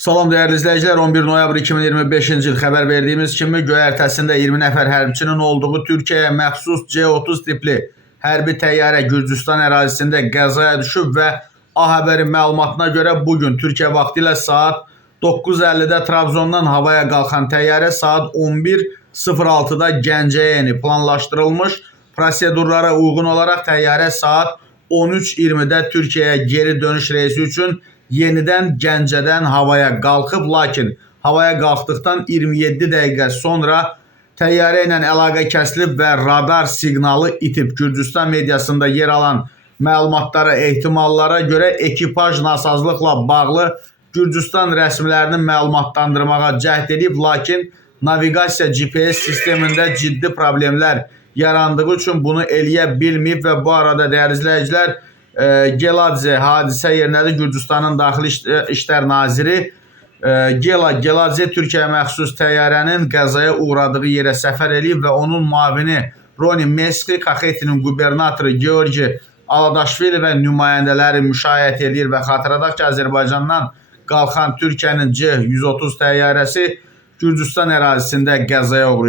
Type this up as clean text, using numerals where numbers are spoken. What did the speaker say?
Salam değerli izleyiciler, 11 noyabr 2025-ci il xəbər verdiyimiz kimi göyərtəsində 20 nəfər hərbçinin olduğu Türkiyəyə məxsus C-30 tipli hərbi təyyarə Gürcüstan ərazisində qəzaya düşüb və A Xəbərin məlumatına görə bugün Türkiyə vaxtı ilə saat 9:50-də Trabzondan havaya qalxan təyyarə saat 11:06-da Gəncəyə enib. Planlaşdırılmış prosedurlara uyğun olaraq təyyarə saat 13:20-də Türkiyəyə geri dönüş reysi üçün yenidən Gəncədən havaya qalxıb, lakin havaya qalxdıqdan 27 dəqiqə sonra təyyarə ilə əlaqə kəsilib və radar siqnalı itib. Gürcüstan mediasında yer alan məlumatlara, ehtimallara görə ekipaj nasazlıqla bağlı Gürcüstan rəsmilərinin məlumatlandırmağa cəhd edib, lakin naviqasiya GPS sistemində ciddi problemlər yarandığı üçün bunu eləyə bilməyib və bu arada dəyərli izləyicilər, Geladze hadisə yerinədir. Gürcüstanın Daxili İşlər Naziri Geladze Türkiyəyə məxsus təyyarənin qəzaya uğradığı yerə səfər edib və onun müavini Roni Meski, Kaxetinin qubernatoru Georgi Aladaşvili və nümayəndələri müşayiət edir və xatırladaq ki, Azərbaycandan qalxan Türkiyənin C-130 təyyarəsi Gürcüstan ərazisində qəzaya uğrayıb.